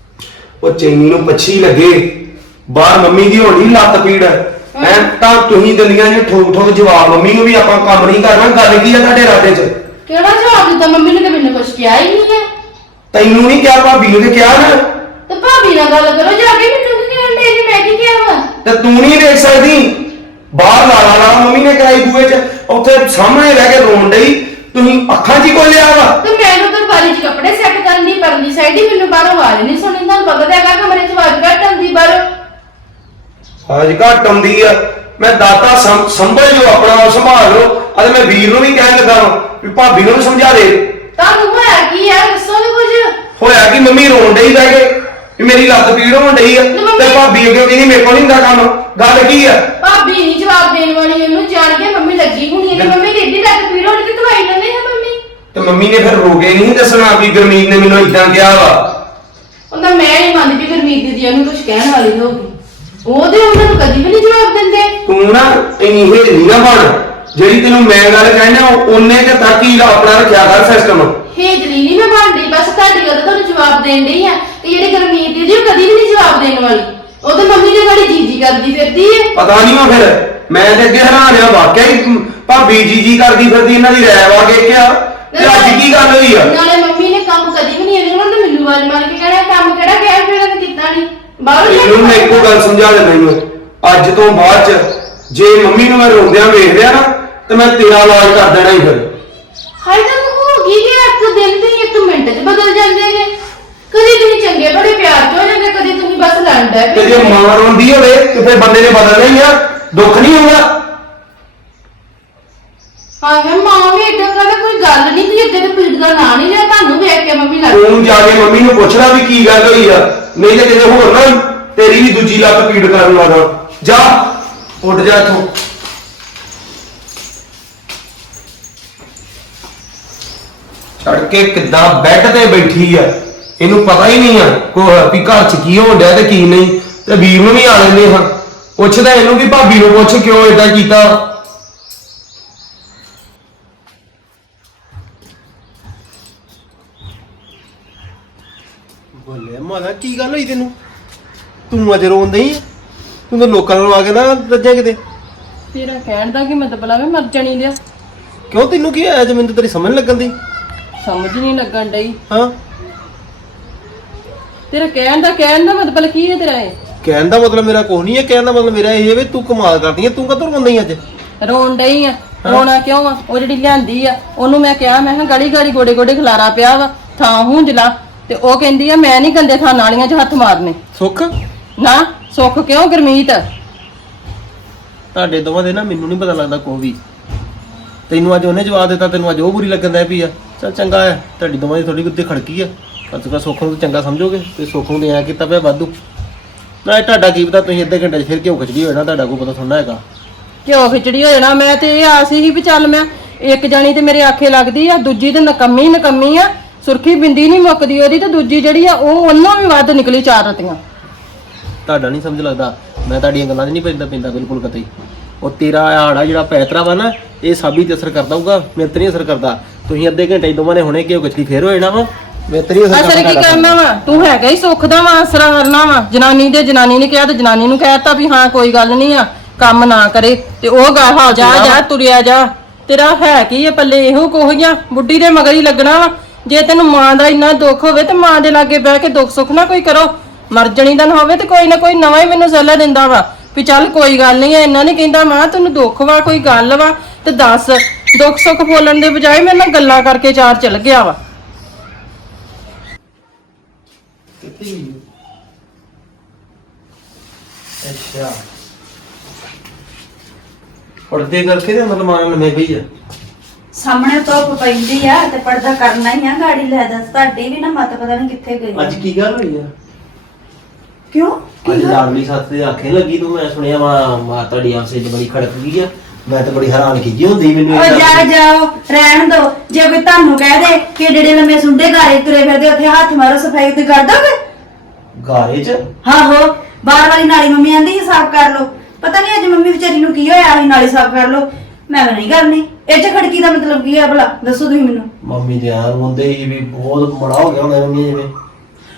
[SPEAKER 3] ਉਹ ਚੈਨੀ ਨੂੰ ਪੱਛੀ ਲੱਗੇ ਬਾਹਰ ਮੰਮੀ ਦੀ ਹੋਣੀ ਲੱਤ ਪੀੜ ਐ ਤਾਂ ਤੁਸੀਂ ਦੰਦੀਆਂ ਨੇ ਠੋਕ ਠੋਕ ਜਵਾਬ ਮੰਮੀ ਨੂੰ ਵੀ ਆਪਾਂ ਕੰਮ ਨਹੀਂ ਕਰਨਾ ਗੱਲ ਕੀ ਆ ਤੁਹਾਡੇ ਰਾਤੇ 'ਚ
[SPEAKER 4] ਕਿਹੜਾ ਜਵਾਬ ਦਿੱਤਾ ਮੰਮੀ ਨੇ? ਤੇ ਮੈਨੂੰ ਕੁਝ ਕਿਹਾ ਹੀ ਨਹੀਂ ਹੈ।
[SPEAKER 3] ਤੈਨੂੰ ਨਹੀਂ ਕਿਹਾ ਭਾਬੀ ਨੂੰ ਤੇ ਕਿਹਾ ਨਾ
[SPEAKER 4] ਤੇ ਭਾਬੀ ਨਾਲ ਗੱਲ ਕਰੋ ਜਾ ਕੇ, ਮੈਨੂੰ ਕੀ ਕਹਿਣ ਦੇ ਜੀ? ਮੈਂ ਕੀ ਕਿਹਾ ਵਾ?
[SPEAKER 3] ਤੇ ਤੂੰ ਨਹੀਂ ਵੇਖ ਸਕਦੀ ਬਾਹਰ ਲਾ ਮੰਮੀ ਨੇ ਕਰਾਈ ਬੂਏ 'ਚ ਉੱਥੇ ਸਾਹਮਣੇ ਰਹਿ ਕੇ ਰੋਣ ਡਈ ਤੁਸੀਂ ਅੱਖਾਂ 'ਚ ਹੀ ਕੋਈ ਲਿਆ ਵਾ
[SPEAKER 4] ਤੇ ਮੈਨੂੰ ਤਾਂ ਬਾਰੀ 'ਚ ਕੱਪੜੇ ਸੈੱਟ ਕਰਨ ਦੀ ਪਰਲੀ ਸਾਈਡ ਹੀ ਮੈਨੂੰ ਬਾਹਰੋਂ ਆਵਾਜ਼ ਨਹੀਂ ਸੁਣੀ। ਤੁਹਾਨੂੰ ਪਤਾ ਤਾਂ ਹੈਗਾ ਕਮਰੇ 'ਚ ਆਵਾਜ਼ ਘੱਟ ਆਉਂਦੀ ਬਾਹਰੋਂ।
[SPEAKER 3] ਅੱਜ ਘੱਟ ਆਉਂਦੀ ਆ ਮੈਂ ਦਾਤਾ ਸੰਭਲ ਜੋ ਆਪਣਾ ਸੰਭਾਲ ਲਓ ਅਤੇ ਮੈਂ ਵੀਰ ਨੂੰ ਵੀ ਕਹਿਣ ਲੱਗਾ ਵਾਂ ਵੀ ਭਾਬੀ ਨੂੰ ਵੀ ਸਮਝਾ ਦੇ।
[SPEAKER 4] ਤੁਹਾਨੂੰ ਹੋਇਆ ਕੀ ਆ? ਦੱਸੋ ਵੀ ਕੁਝ।
[SPEAKER 3] ਹੋਇਆ ਕਿ ਮੰਮੀ ਰੋਣ ਡਈ ਬਹਿ ਕੇ ਵੀ ਮੇਰੀ ਲੱਤ ਪੀੜ ਹੋਣ ਡਈ ਆ ਤੇ ਭਾਬੀ ਅੱਗੇ ਕਹਿੰਦੀ ਮੇਰੇ ਕੋਲ ਨਹੀਂ ਹੁੰਦਾ ਕੰਮ। ਗੱਲ ਕੀ ਆ?
[SPEAKER 4] ਭਾਬੀ ਨਹੀਂ ਜਵਾਬ ਦੇਣ ਵਾਲੀ, ਇਹਨੂੰ ਜਾਣ ਕੇ ਮੰਮੀ ਲੱਗੀ ਹੋਣੀ ਹੈ। ਮੰਮੀ ਦੀ ਏਡੀ ਲੱਤ ਪੀੜ ਹੋਣੀ ਤੇ ਦਵਾਈ ਲੈਂਦੇ ਆ ਮੰਮੀ।
[SPEAKER 3] ਤੇ ਮੰਮੀ ਨੇ ਫਿਰ ਰੋਗੇ ਨਹੀਂ ਦੱਸਣਾ ਵੀ ਗੁਰਮੀਤ ਨੇ ਮੈਨੂੰ ਇਦਾਂ ਕਿਹਾ ਵਾ।
[SPEAKER 4] ਉਹਨਾਂ ਮੈਂ ਨਹੀਂ ਮੰਨਦੀ ਕਿ ਗੁਰਮੀਤ ਦੀਦੀ ਉਹਨੂੰ ਕੁਝ ਕਹਿਣ ਵਾਲੀ ਹੋਊਗੀ। ਉਹਦੇ ਉਹਨਾਂ ਨੂੰ ਕਦੀ ਵੀ ਨਹੀਂ ਜਵਾਬ ਦਿੰਦੇ।
[SPEAKER 3] ਤੂੰ ਨਾ ਇੰਨੀ ਹੇਲੀ ਨਾ ਬਣ ਜਿਹੜੀ ਤੈਨੂੰ ਮੈਂ ਗੱਲ ਕਹਿਣਾ ਉਹਨੇ ਤੇ ਤੱਕ ਹੀ ਆਪਣਾ ਰੱਖਿਆ ਕਰ ਸਿਸਟਮ।
[SPEAKER 4] ਹੇਜਲੀ ਨਹੀਂ ਮੈਂ ਬਣਦੀ, ਬਸ ਤੁਹਾਡੀ ਗੱਲ ਤੁਹਾਨੂੰ ਜਵਾਬ ਦੇਣ ਡਈ ਆ। ਤੇ ਜਿਹੜੇ ਗੁਰਮੀਤ ਦੀਦੀ ਉਹ ਕਦੀ ਵੀ ਨਹੀਂ ਜਵਾਬ ਦੇਣ ਵਾਲੀ। ਉਹ ਤਾਂ ਮੰਮੀ ਦੇ ਗਾੜੀ ਜੀ ਕਰਦੀ ਫਿਰਦੀ ਹੈ।
[SPEAKER 3] ਪਤਾ ਨਹੀਂ ਉਹ ਫਿਰ ਮੈਂ ਤੇ ਅੱਗੇ ਹੈਰਾਨ ਆ ਵਾਕਿਆ ਹੀ ਭਾਬੀ ਜੀ ਕਰਦੀ ਫਿਰਦੀ ਇਹਨਾਂ ਦੀ ਰਹਿ ਵਾ ਕੇ ਕਿਹਾ ਤੇ ਅੱਜ ਕੀ ਗੱਲ ਹੋਈ ਆ?
[SPEAKER 4] ਨਾਲੇ ਮੰਮੀ ਨੇ ਕੰਮ ਕਦੀ ਵੀ ਨਹੀਂ ਇਹਨੂੰ ਨਾ ਮੈਨੂੰ ਵਾਰ ਮਾਰ ਕੇ ਕਹਿਣਾ ਕੰਮ ਕਿਹੜਾ ਕਿਹਾ ਫਿਰ ਇਹਨੇ ਕੀਤਾ ਨਹੀਂ ਬਾਹਰੋਂ ਹੀ।
[SPEAKER 3] ਇਹਨੂੰ ਮੈਂ ਇੱਕੋ ਗੱਲ ਸਮਝਾ ਦਿੰਦਾ ਇਹਨੂੰ ਅੱਜ ਤੋਂ ਬਾਅਦ ਚ ਜੇ ਮੰਮੀ ਨੂੰ ਮੈਂ ਰੋਂਦਿਆਂ ਵੇਖ ਲਿਆ ਨਾ ਤੇ ਮੈਂ ਤੇਰਾ ਇਲਾਜ ਕਰ ਦੇਣਾ ਹੀ ਫਿਰ।
[SPEAKER 4] ਹਾਏ ਤਾਂ ਹੋ ਗਈ ਕਿ ਇੱਕ ਦਿਨ ਤੇ ਇੱਕ ਮਿੰਟ 'ਚ ਬਦਲ ਜਾਂਦੇ ਨੇ। ਕਦੀ ਤੁਸੀਂ ਚੰਗੇ ਬੜੇ ਪਿਆਰ 'ਚ ਹੋ ਜਾਂਦੇ, ਕਦੀ ਤੁਸੀਂ ਬਸ ਲੜਦਾ
[SPEAKER 3] ਤੇ ਜੇ ਮਾਂ ਰੋਂਦੀ ਹੋਵੇ ਤੇ ਫਿਰ ਬੰਦੇ ਨੇ ਬਦਲਣਾ ਹੀ ਆ, ਦੁੱਖ ਨਹੀਂ ਹੋਣਾ।
[SPEAKER 4] ਹਾਂ ਮੈਂ ਮਾਂ ਵੀ ਏਦਾਂ ਕਰਦਾ ਕੋਈ ਗੱਲ ਨਹੀਂ। ਤੁਸੀਂ ਅੱਗੇ ਤੇ ਪੀੜ ਦਾ ਨਾਂ ਨਹੀਂ ਲਿਆ, ਤੁਹਾਨੂੰ ਵੇਖ ਕੇ ਮੰਮੀ ਲੱਗ
[SPEAKER 3] ਉਹਨੂੰ ਜਾ ਕੇ ਮੰਮੀ ਨੂੰ ਪੁੱਛਣਾ ਵੀ ਕੀ ਗੱਲ ਹੋਈ ਆ, ਨਹੀਂ ਤੇ ਕਿਤੇ ਹੋਰ ਨਾ ਤੇਰੀ ਵੀ ਦੂਜੀ ਲੱਤ ਪੀੜ ਕਰਨ ਲੱਗਾ। ਜਾ ਉੱਡ ਜਾ ਇੱਥੋਂ। ਛੱਡ ਕੇ ਕਿੱਦਾਂ ਬੈੱਡ ਤੇ ਬੈਠੀ ਆ, ਇਹਨੂੰ ਪਤਾ ਹੀ ਨਹੀਂ ਆ ਵੀ ਘਰ 'ਚ ਕੀ ਹੋਣ ਡਿਆ ਤੇ ਕੀ ਨਹੀਂ। ਤੇ ਵੀਰ ਨੂੰ ਵੀ ਆ ਲੈਂਦੇ ਹਾਂ ਪੁੱਛਦਾ ਇਹਨੂੰ ਵੀ ਭਾਬੀ ਨੂੰ ਪੁੱਛ ਕਿਉਂ ਏਦਾਂ ਕੀਤਾ।
[SPEAKER 5] ਬੋਲੇ ਮਾਦਾ ਕੀ ਗੱਲ ਹੋਈ ਤੈਨੂੰ? ਤੂੰ ਅੱਜ ਰੋਂਦਾ ਹੀ? ਤੂੰ ਤਾਂ ਲੋਕਾਂ ਨੂੰ ਆ ਕੇ ਨਾ ਰੱਜਿਆ ਕਿਤੇ।
[SPEAKER 1] ਤੇਰਾ ਕਹਿਣ ਦਾ ਕੀ ਮਤਲਬ ਆ? ਮਰ ਜਾਣੀ ਲਿਆ
[SPEAKER 5] ਕਿਉਂ ਤੈਨੂੰ ਕੀ ਹੋਇਆ? ਅੱਜ ਮੈਨੂੰ ਤਾਂ ਤੇਰੀ ਸਮਝ ਨੀ ਲੱਗਣ ਦੀ।
[SPEAKER 1] ਸਮਝ ਨਹੀਂ ਲੱਗਣ ਡਈ।
[SPEAKER 5] ਹਾਂ
[SPEAKER 1] ਤੇਰਾ ਕਹਿਣ ਦਾ ਮਤਲਬ ਕੀ ਹੈ ਤੇਰਾ? ਇਹ
[SPEAKER 5] ਕਹਿਣ ਦਾ ਮਤਲਬ ਮੇਰਾ ਕੁਛ ਨਹੀਂ ਹੈ। ਕਹਿਣ ਦਾ ਮਤਲਬ ਮੇਰਾ ਇਹ ਹੈ ਵੀ ਤੂੰ ਕਮਾਲ ਕਰਦੀ ਹੈ। ਤੂੰ ਕਦੋਂ ਰੋਂਦਾ ਹੀ ਅੱਜ?
[SPEAKER 1] ਰੋਣ ਡਈ ਆ। ਰੋਣਾ ਕਿਉਂ ਆ? ਉਹ ਜਿਹੜੀ ਲਿਆਂਦੀ ਆ ਉਹਨੂੰ ਮੈਂ ਕਿਹਾ ਮੈਂ ਕਿਹਾ ਗਲੀ ਗੋਡੇ ਗੋਡੇ ਖਲਾਰਾ ਪਿਆ ਵਾ ਥਾਂ ਹੁੰਜਲਾ ਤੇ ਉਹ ਕਹਿੰਦੀ ਆ ਮੈਂ ਨਹੀਂ ਗੰਦੇ ਥਾਂ ਨਾਲੀਆਂ 'ਚ ਹੱਥ ਮਾਰਨੇ।
[SPEAKER 5] ਸੁੱਖ
[SPEAKER 1] ਨਾ ਸੁੱਖ ਕਿਉਂ ਗੁਰਮੀਤ?
[SPEAKER 5] ਤੁਹਾਡੇ ਦੋਵਾਂ ਦੇ ਨਾ ਮੈਨੂੰ ਨਹੀਂ ਪਤਾ ਲੱਗਦਾ ਕੋਈ ਵੀ। ਤੈਨੂੰ ਅੱਜ ਉਹਨੇ ਜਵਾਬ ਦਿੱਤਾ, ਤੈਨੂੰ ਅੱਜ ਉਹ ਬੁਰੀ ਲੱਗਣ ਦਾ ਪਈ ਆ। ਚੱਲ ਚੰਗਾ ਹੈ, ਤੁਹਾਡੀ ਦੋਵਾਂ ਦੀ ਥੋੜੀ ਕੁੱਤੇ ਖੜਕੀ ਆ। ਅੱਜ ਕੱਲ੍ਹ ਸੁੱਖ ਨੂੰ ਤਾਂ ਚੰਗਾ ਸਮਝੋਗੇ ਤੇ ਸੁੱਖ ਨੂੰ ਤੇ ਐਂ ਕੀਤਾ ਪਿਆ ਵਾਧੂ। ਨਾ ਤੁਹਾਡਾ ਕੀ ਪਤਾ, ਤੁਸੀਂ ਅੱਧੇ ਘੰਟੇ 'ਚ ਫਿਰ ਘਿਓ ਖਿਚੜੀ ਹੋ ਜਾਣਾ, ਤੁਹਾਡਾ ਕੋਈ ਪਤਾ ਥੋੜ੍ਹਾ ਹੈਗਾ।
[SPEAKER 1] ਘਿਓ ਖਿਚੜੀ ਹੋ ਜਾਣਾ? ਮੈਂ ਤੇ ਇਹ ਆਸ ਹੀ ਵੀ ਚੱਲ ਮੈਂ ਇੱਕ ਜਾਣੀ ਤੇ ਮੇਰੇ ਆਖੇ ਲੱਗਦੀ ਆ, ਦੂਜੀ ਤੇ ਨਕੰਮੀ ਆ। ਸੁਰਖੀ ਬਿੰਦੀ ਨਹੀਂ ਮੁੱਕਦੀ ਉਹਦੀ ਤੇ ਦੂਜੀ ਜਿਹੜੀ ਆ ਉਹ ਉਹਨਾਂ ਵੀ ਵੱਧ ਨਿਕਲੀ ਚਾਰ ਰਤੀਆਂ।
[SPEAKER 5] ਤੁਹਾਡਾ ਨਹੀਂ ਸਮਝ ਲੱਗਦਾ। ਮੈਂ ਤੁਹਾਡੀਆਂ ਗੱਲਾਂ 'ਚ ਨਹੀਂ ਪੈਂਦਾ ਬਿਲਕੁਲ ਕਤਈ। ਉਹ ਤੇਰਾ ਆੜਾ ਜਿਹੜਾ ਪੈਤਰਾ ਵਾ ਨਾ ਇਹ ਸਾਬੀ ਤੇ ਅਸਰ ਕਰਦਾ ਹੋਊਗਾ, ਮੇਰੇ ਤੇ ਨਹੀਂ ਅਸਰ ਕਰਦਾ। ਤੁਸੀਂ ਅੱਧੇ ਘੰਟੇ ਦੋਵਾਂ ਨੇ ਹੁਣੇ ਘਿਓ ਖਿਚੜੀ ਫੇਰ ਹੋ ਜਾਣਾ ਵਾ, ਮੇਰੇ ਤੇ ਨਹੀਂ
[SPEAKER 1] ਅਸਰ ਕੀ ਕਰਨਾ ਵਾ? ਤੂੰ ਹੈਗਾ ਹੀ ਸੁੱਖ ਦਾ ਵਾ, ਅਸਰਾ ਕਰਨਾ ਵਾ। ਜਨਾਨੀ ਨੇ ਕਿਹਾ ਤੇ ਜਨਾਨੀ ਨੂੰ ਕਹਿਤਾ ਵੀ ਹਾਂ ਕੋਈ ਗੱਲ ਨਹੀਂ ਆ ਕੰਮ ਨਾ ਕਰੇ ਤੇ ਉਹ ਗਾ ਜਾ ਤੁਰਿਆ ਜਾ। ਤੇਰਾ ਹੈ ਕੀ ਆ ਪੱਲੇ? ਇਹੋ ਕੋਹੀਆਂ ਬੁੱਢੀ ਦੇ ਮਗਰ ਹੀ ਲੱਗਣਾ ਵਾ। ਜੇ ਤੈਨੂੰ ਮਾਂ ਦਾ ਇੰਨਾ ਦੁੱਖ ਹੋਵੇ ਤੇ ਮਾਂ ਦੇ ਲਾਗੇ ਬਹਿ ਕੇ ਦੁੱਖ ਸੁੱਖ ਨਾ ਕੋਈ ਕਰੋ। ਮਰ ਜਣੀ ਦਾ ਨਾ ਹੋਵੇ ਤੇ ਕੋਈ ਨਾ ਕੋਈ ਨਵਾਂ ਹੀ ਮੈਨੂੰ ਸਲਾਹ ਦਿੰਦਾ ਵਾ ਵੀ ਚੱਲ ਕੋਈ ਗੱਲ ਨਹੀਂ। ਇੰਨਾ ਨਹੀਂ ਕਹਿੰਦਾ ਮਾਂ ਤੈਨੂੰ ਦੁੱਖ ਵਾ ਕੋਈ ਗੱਲ ਵਾ ਤੇ ਦੱਸ। ਦੁੱਖ ਸੁੱਖ ਬੋਲਣ ਦੇ ਬਜਾਏ ਮੇਰੇ ਨਾਲ ਗੱਲਾਂ ਕਰਕੇ ਚਾਰ ਚਲ ਗਿਆ ਵਾ।
[SPEAKER 5] ਅੱਛਾ ਪਰਦੇ ਕਰਕੇ ਤੇ ਮਤਲਬ ਮਾਰਨ ਲੰਮੇ ਪਈ ਆ।
[SPEAKER 2] ਸਾਹਮਣੇ ਧੁੱਪ ਪੈਂਦੀ ਆ ਤੇ ਪਰਦਾ ਕਰਨਾ ਹੀ ਆ। ਗਾੜੀ ਲੈ ਦੱਸ ਤੁਹਾਡੀ ਵੀ ਨਾ ਮਤ ਪਤਾ ਨਹੀਂ ਕਿੱਥੇ ਗਈ।
[SPEAKER 5] ਅੱਜ ਕੀ ਗੱਲ ਹੋਈ ਆ?
[SPEAKER 2] ਕਿਉਂ?
[SPEAKER 5] ਅੱਜ ਲਾਡਲੀ ਸੱਤ ਦੇ ਆਖੇ ਲੱਗੀ ਤੂੰ। ਮੈਂ ਸੁਣਿਆ ਵਾ ਤੁਹਾਡੀ ਆਪਸੇ ਚ ਬੜੀ ਖੜਕ ਗਈ ਆ। ਮੈਂ ਤਾਂ ਬੜੀ ਹੈਰਾਨ ਕੀਤੀ ਹੁੰਦੀ ਮੈਨੂੰ।
[SPEAKER 2] ਓ ਜਾਓ ਰਹਿਣ ਦੋ। ਜੇ ਕੋਈ ਤੁਹਾਨੂੰ ਕਹਿ ਦੇ ਕਿ ਜਿਹੜੇ ਲੰਮੇ ਸੁੰਡੇ ਗਾਰੇ ਤੁਰੇ ਫਿਰਦੇ ਉੱਥੇ ਹੱਥ ਮਾਰੋ ਸਫਾਈ ਤੇ ਕਰ ਦੋਗੇ?
[SPEAKER 5] ਗਾਰੇ ਚ
[SPEAKER 2] ਆਹੋ ਬਾਹਰ ਵਾਲੀ ਨਾਲੀ ਮੰਮੀ ਆਂਦੀ ਸਾਫ਼ ਕਰ ਲੋ। ਪਤਾ ਨਹੀਂ ਅੱਜ ਮੰਮੀ ਵਿਚਾਰੀ ਨੂੰ ਕੀ ਹੋਇਆ ਸੀ ਨਾਲੀ ਸਾਫ਼ ਕਰ ਲੋ। ਮੈਂ ਨਹੀਂ ਕਰਨੀ। ਇਹ ਚ ਖੜਕੀ ਦਾ ਮਤਲਬ ਕੀ ਆ ਭਲਾ ਦੱਸੋ ਤੁਸੀਂ ਮੈਨੂੰ।
[SPEAKER 5] ਮੰਮੀ ਤੇ ਯਾਰ ਰੋਂਦੇ ਹੀ ਵੀ ਬਹੁਤ ਬੜਾ ਹੋ ਗਿਆ ਹੁੰਦਾ ਮੰਮੀ ਜਿਵੇਂ।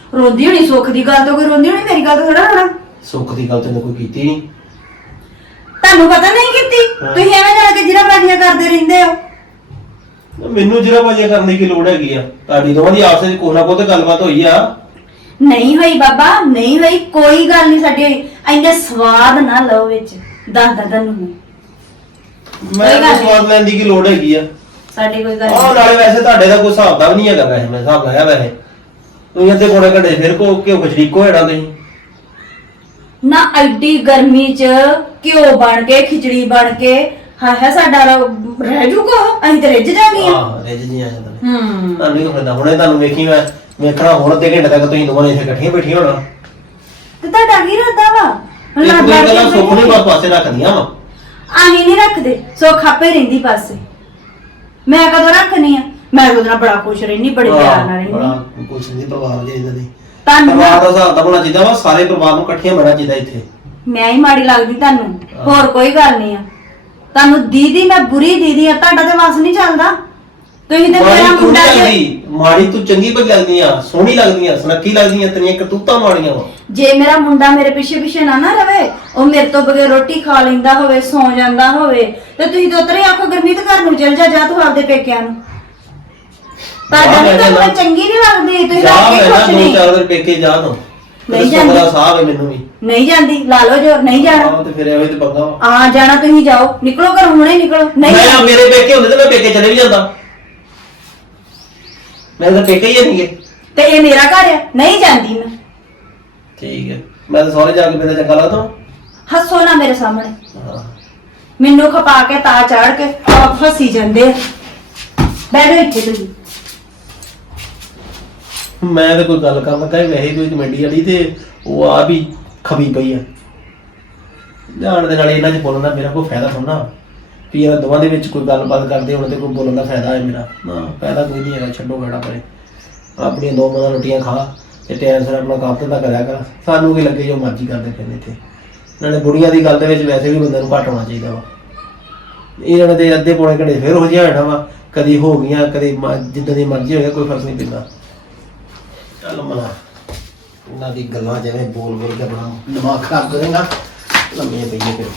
[SPEAKER 2] ਰੋਂਦੀ ਹੋਣੀ ਸੁੱਖ ਦੀ ਗੱਲ ਤੋਂ, ਕੋਈ ਰੋਂਦੀ ਹੋਣੀ ਮੇਰੀ ਗੱਲ ਤੋਂ ਥੋੜਾ ਹੋਣਾ।
[SPEAKER 5] ਸੁੱਖ ਦੀ ਗੱਲ ਤੈਨੂੰ ਕੋਈ ਕੀਤੀ ਨਹੀਂ।
[SPEAKER 2] ਤੁਹਾਨੂੰ ਪਤਾ ਨਹੀਂ ਕੀਤੀ, ਤੁਸੀਂ ਐਵੇਂ ਜਾ ਕੇ ਜਿਹੜਾ ਬਾਜੀਆਂ ਕਰਦੇ ਰਹਿੰਦੇ ਹੋ।
[SPEAKER 5] ਮੈਨੂੰ ਜਿਹੜਾ ਬਾਜੀਆਂ ਕਰਨ ਦੀ ਕੀ ਲੋੜ ਹੈਗੀ ਆ? ਤੁਹਾਡੀ ਦੋਵਾਂ ਦੀ ਆਪਸ ਵਿੱਚ ਕੋਈ ਨਾ ਕੋਈ ਤੇ ਗੱਲਬਾਤ ਹੋਈ ਆ।
[SPEAKER 2] ਨਹੀਂ ਹੋਈ ਬਾਬਾ, ਨਹੀਂ ਹੋਈ, ਕੋਈ ਗੱਲ ਨਹੀਂ ਸਾਡੀ ਹੋਈ। ਇੰਨੇ ਸਵਾਦ ਨਾ ਲਓ ਵਿੱਚ, ਦੱਸਦਾ ਤੁਹਾਨੂੰ
[SPEAKER 5] ਮੈਂ
[SPEAKER 2] ਕੋਈ ਗੱਲ
[SPEAKER 5] ਤਾਂ ਸਵਾਦ ਲੈਣ ਦੀ ਕੀ ਲੋੜ ਹੈਗੀ ਆ?
[SPEAKER 2] ਸਾਡੀ ਕੋਈ ਗੱਲ
[SPEAKER 5] ਆਹ
[SPEAKER 2] ਨਹੀਂ।
[SPEAKER 5] ਨਾਲੇ ਵੈਸੇ ਤੁਹਾਡੇ ਦਾ ਕੋਈ ਹਿਸਾਬ ਦਾ ਵੀ ਨਹੀਂ ਹੈਗਾ, ਵੈਸੇ ਮੈਂ ਹਿਸਾਬ ਲਾਇਆ ਵੈਸੇ ਤੁਸੀਂ ਅੱਧੇ ਪੌਣੇ ਘੰਟੇ ਫਿਰ ਕਿਉਂ ਖਚਰੀਕੋ ਹੈੜਾ ਤੁਸੀਂ?
[SPEAKER 2] ਨਾ ਐਡੀ ਗਰਮੀ ਚ ਘਿਓ ਬਣ ਕੇ ਖਿਚੜੀ ਬਣ ਕੇ ਹਾਏ ਸਾਡਾ ਰਹਿ ਜੂਗਾ, ਅਸੀਂ ਤੇ ਰਿੱਝ ਜਾਣੀਆਂ।
[SPEAKER 5] ਆਹ ਰਿੱਝ ਜੀ ਆ ਜਾਂਦਾ ਤੁਹਾਨੂੰ ਨਹੀਂ ਪਤਾ। ਹੁਣੇ ਤੁਹਾਨੂੰ ਵੇਖੀ ਮੈਂ ਵੇਖਣਾ ਹੁਣ ਅੱਧੇ ਘੰਟੇ ਤੱਕ ਤੁਸੀਂ ਦੋਵਾਂ ਨੇ ਇੱਥੇ ਇਕੱਠੀਆਂ ਬੈਠੀਆਂ ਹੋਣਾ।
[SPEAKER 2] ਤੇ ਤੁਹਾਡਾ ਕੀ ਇਰਾਦਾ ਵਾ? ਹੁਣ
[SPEAKER 5] ਇੱਕ
[SPEAKER 2] ਲੜ
[SPEAKER 5] ਦੂਜੀ
[SPEAKER 2] ਲੜ ਕੇ
[SPEAKER 5] ਗੱਲਾਂ ਸੁੱਖ ਨਹੀਂ
[SPEAKER 2] ਬੈਠੇ।
[SPEAKER 5] ਪਾਸੇ ਰੱਖਦੀਆਂ ਵਾ।
[SPEAKER 2] ਅਸੀਂ ਨਹੀਂ ਰੱਖਦੇ, ਸੁੱਖ ਆਪੇ ਰਹਿੰਦੀ ਪਾਸੇ। ਮੈਂ ਕਦੋਂ ਰੱਖਣੀ ਆ? ਮੈਂ ਉਹਦੇ ਨਾਲ ਬੜਾ ਖੁਸ਼ ਰਹਿਣੀ, ਬੜੇ ਪਿਆਰ ਨਾਲ ਰਹਿਣੀ।
[SPEAKER 5] ਬੜਾ ਕੁਛ ਨਹੀਂ ਪਰਿਵਾਰ ਦੇ ਇਹਨਾਂ ਦੀ
[SPEAKER 2] ਤੁਹਾਨੂੰ
[SPEAKER 5] ਪਰਿਵਾਰ ਦਾ ਹਿਸਾਬ ਤਾਂ ਹੋਣਾ ਚਾਹੀਦਾ ਵਾ। ਸਾਰੇ ਪਰਿਵਾਰ ਨੂੰ ਇਕੱਠੀਆਂ ਬਹਿਣਾ ਚਾਹੀਦਾ ਇੱਥੇ।
[SPEAKER 2] ਮੈਂ ਹੀ ਮਾੜੀ ਲੱਗਦੀ ਤੁਹਾਨੂੰ, ਹੋਰ ਕੋਈ ਗੱਲ ਨਹੀਂ ਆ। ਤੁਹਾਨੂੰ ਦੀਦੀ ਮੈਂ ਬੁਰੀ ਦੀਦੀ ਆ, ਤੁਹਾਡਾ ਤੇ ਵਸ ਨਹੀਂ ਚੱਲਦਾ। ਤੁਸੀਂ ਤੇ
[SPEAKER 5] ਮਾੜੀ
[SPEAKER 2] ਮੇਰਾ
[SPEAKER 5] ਤੂੰ
[SPEAKER 2] ਮੁੰਡਾ
[SPEAKER 5] ਨਹੀਂ
[SPEAKER 2] ਜੇ
[SPEAKER 5] ਲੱਗਦੀ, ਮਾੜੀ ਤੂੰ ਚੰਗੀ ਭਲੀ ਲੱਗਦੀ ਆ, ਸੋਹਣੀ ਲੱਗਦੀ ਆ, ਸੁਨੱਖੀ ਲੱਗਦੀ ਆ, ਤੇਰੀਆਂ ਕਰਤੂਤਾਂ ਮਾੜੀਆਂ ਵਾ।
[SPEAKER 2] ਜੇ ਮੇਰਾ ਮੁੰਡਾ ਮੇਰੇ ਪਿੱਛੇ ਪਿੱਛੇ ਨਾ ਰਵੇ, ਉਹ ਮੇਰੇ ਤੋਂ ਬਗੈਰ ਰੋਟੀ ਖਾ ਲੈਂਦਾ ਹੋਵੇ, ਸੌ ਜਾਂਦਾ ਹੋਵੇ, ਤੇ ਤੁਸੀਂ ਤਾਂ ਉਤਰੇ ਆਖੋ ਗੁਰਮੀਤ ਘਰ ਨੂੰ ਚਲ ਜਾ ਤੂੰ ਆਪਦੇ ਪੇਕਿਆਂ ਨੂੰ। ਤੁਹਾਡਾ ਨਹੀਂ ਤਾਂ ਮੈਂ ਚੰਗੀ ਨਹੀਂ ਲੱਗਦੀ, ਤੁਸੀਂ
[SPEAKER 5] ਜਾ
[SPEAKER 2] ਰੱਖ ਕੇ
[SPEAKER 5] ਮੈਂ ਨਾ
[SPEAKER 2] ਖੁਸ਼
[SPEAKER 5] ਦੋ
[SPEAKER 2] ਨਹੀਂ।
[SPEAKER 5] ਚਾਰ ਦਿਨ ਪੇਕੇ ਜਾ ਤੂੰ।
[SPEAKER 2] ਨਹੀਂ
[SPEAKER 5] ਜਾਂਦੀ
[SPEAKER 2] ਜਾਂਦੀ।
[SPEAKER 5] ਸਾਹ ਹੈ ਮੈਨੂੰ ਵੀ।
[SPEAKER 2] ਨਹੀਂ ਜਾਂਦੀ, ਲਾ ਲਓ ਜੋ ਨਹੀਂ ਜਾਣਾ।
[SPEAKER 5] ਆਹ ਤੇ ਫਿਰ ਐਵੇਂ ਤੇ ਪੰਗਾ ਵਾ।
[SPEAKER 2] ਆ ਜਾਣਾ ਤੁਸੀਂ ਜਾਓ, ਨਿਕਲੋ ਘਰ ਹੁਣੇ ਨਿਕਲੋ। ਨਹੀਂ
[SPEAKER 5] ਮੈਂ
[SPEAKER 2] ਜਾਂਦੀ।
[SPEAKER 5] ਮੇਰੇ ਪੇਕੇ ਹੁੰਦੇ ਤੇ ਮੈਂ ਪੇਕੇ ਚਲੇ ਵੀ ਜਾਂਦਾ। ਮੈਂ ਤਾਂ ਪੇਕੇ ਹੀ ਨਹੀਂਗੇ।
[SPEAKER 2] ਤੇ ਇਹ ਮੇਰਾ ਘਰ ਆ, ਨਹੀਂ ਜਾਂਦੀ ਮੈਂ।
[SPEAKER 5] ਠੀਕ ਹੈ, ਮੈਂ ਤਾਂ ਸਹੁਰੇ ਜਾ ਕੇ ਮੇਰਾ ਚੰਗਾ ਲੱਗਦਾ।
[SPEAKER 2] ਹੱਸੋ ਨਾ ਮੇਰੇ ਸਾਹਮਣੇ,
[SPEAKER 5] ਹਾਂ
[SPEAKER 2] ਮੈਨੂੰ ਖਪਾ ਕੇ ਤਾਂ ਚਾੜ ਕੇ ਆਪ ਹੱਸੀ ਜਾਂਦੇ ਆ। ਬੈਠੋ ਇੱਥੇ ਤੁਸੀਂ।
[SPEAKER 5] ਮੈਂ ਤਾਂ ਕੋਈ ਗੱਲ ਕਰਨ ਲੱਗਾ ਵੈਸੇ ਕੋਈ ਕਮੇਡੀ ਵਾਲੀ ਤੇ ਉਹ ਆ ਵੀ ਖਬੀ ਪਈ ਆ। ਜਾਣ ਦੇ ਨਾਲ ਇਹਨਾਂ 'ਚ ਬੋਲਣ ਦਾ ਮੇਰਾ ਕੋਈ ਫਾਇਦਾ ਥੋੜਾ ਵੀ ਇਹਨਾਂ ਦੋਵਾਂ ਦੇ ਵਿੱਚ ਕੋਈ ਗੱਲਬਾਤ ਕਰਦੇ ਹੋਣ ਤੇ ਕੋਈ ਬੋਲਣ ਦਾ ਫਾਇਦਾ ਹੈ ਮੇਰਾ। ਨਾ ਫਾਇਦਾ ਕੋਈ ਨਹੀਂ ਹੈਗਾ, ਛੱਡੋ ਖੜਾ ਪਰੇ। ਆਪਣੀਆਂ ਦੋ ਮਨਾਂ ਰੋਟੀਆਂ ਖਾ ਤੇ ਟਾਈਮ ਸਿਰ ਆਪਣਾ ਕੰਮ ਧੰਦਾ ਕਰਿਆ ਕਰ। ਸਾਨੂੰ ਕੀ ਲੱਗੇ ਜੋ ਮਰਜ਼ੀ ਕਰਦੇ ਫਿਰਨੇ ਇੱਥੇ। ਨਾਲੇ ਬੁੜੀਆਂ ਦੀ ਗੱਲ ਦੇ ਵਿੱਚ ਵੈਸੇ ਵੀ ਬੰਦੇ ਨੂੰ ਘੱਟ ਹੋਣਾ ਚਾਹੀਦਾ ਵਾ। ਇਹਨਾਂ ਨੇ ਤੇ ਅੱਧੇ ਪੌਣੇ ਘੰਟੇ ਫਿਰ ਹੋ ਜਿਹਾ ਹੋਣਾ ਵਾ। ਕਦੀ ਹੋ ਗਈਆਂ, ਕਦੀ ਜਿੱਦਾਂ ਦੀ ਮਰਜ਼ੀ ਹੋਵੇ, ਕੋਈ ਫਰਕ ਨਹੀਂ ਪੈਂਦਾ। ਚੱਲ ਮਨਾ ਇਹਨਾਂ ਦੀ ਗੱਲਾਂ ਜਿਵੇਂ ਬੋਲ ਬੋਲ ਕੇ ਆਪਣਾ ਦਿਮਾਗ ਖਰਾਬ ਕਰੇਗਾ। ਲੰਮੇ ਪਈਏ ਫਿਰ।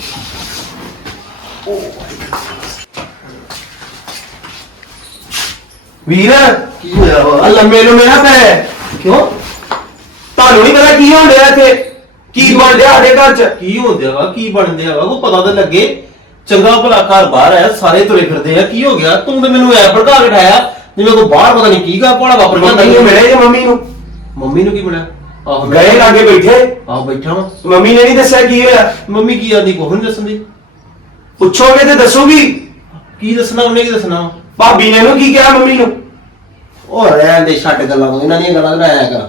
[SPEAKER 3] ਵੀਰ
[SPEAKER 5] ਕੀ ਹੋਇਆ
[SPEAKER 3] ਆ
[SPEAKER 5] ਵਾ?
[SPEAKER 3] ਲੰਮੇ ਨੂੰ ਮੇਰਾ ਪੈ।
[SPEAKER 5] ਕਿਉਂ?
[SPEAKER 3] ਤੁਹਾਨੂੰ ਨਹੀਂ ਪਤਾ ਕੀ ਹੋਣ ਡਿਆ ਇੱਥੇ, ਕੀ ਬਣ ਡਿਆ ਸਾਡੇ ਘਰ 'ਚ?
[SPEAKER 5] ਕੀ ਹੁੰਦਿਆ ਵਾ? ਕੀ ਬਣਦਿਆ ਵਾ? ਕੋਈ ਪਤਾ ਤਾਂ ਲੱਗੇ। ਚੰਗਾ ਭਲਾ ਘਰ ਬਾਹਰ ਆਇਆ, ਸਾਰੇ ਤੁਰੇ ਫਿਰਦੇ ਆ। ਕੀ ਹੋ ਗਿਆ? ਤੂੰ ਤੇ ਮੈਨੂੰ ਐ ਭੜਕਾ ਕੇ ਉਠਾਇਆ ਜਿਵੇਂ ਕੋਈ ਬਾਹਰ ਪਤਾ ਨਹੀਂ ਕੀ ਗਾ ਪੜਾ ਵਾਪਰ
[SPEAKER 3] ਮੰਮੀ ਨੂੰ ਮਿਲੇ ਜੇ ਮੰਮੀ ਨੂੰ?
[SPEAKER 5] ਮੰਮੀ ਨੂੰ ਕੀ ਮਿਲਿਆ? ਆਹੋ
[SPEAKER 3] ਗਏ ਲਾਗੇ ਬੈਠੇ,
[SPEAKER 5] ਆਹੋ ਬੈਠਾ ਵਾ।
[SPEAKER 3] ਮੰਮੀ ਨੇ ਨਹੀਂ ਦੱਸਿਆ ਕੀ ਹੋਇਆ।
[SPEAKER 5] ਮੰਮੀ ਕੀ ਆਂਦੀ? ਕੁਝ ਨਹੀਂ ਦੱਸਣ ਦੀ।
[SPEAKER 3] ਪੁੱਛੋਗੇ ਤੇ ਦੱਸੂਗੀ।
[SPEAKER 5] ਕੀ ਦੱਸਣਾ ਉਹਨੇ? ਕੀ ਦੱਸਣਾ?
[SPEAKER 3] ਭਾਬੀ ਨੇ ਇਹਨੂੰ ਕੀ ਕਿਹਾ ਮੰਮੀ ਨੂੰ?
[SPEAKER 5] ਉਹ ਰਹਿਣ ਦੇ, ਛੱਡ ਗੱਲਾਂ ਤੋਂ। ਇਹਨਾਂ ਦੀਆਂ ਗੱਲਾਂ ਨਾ ਆਇਆ ਕਰ।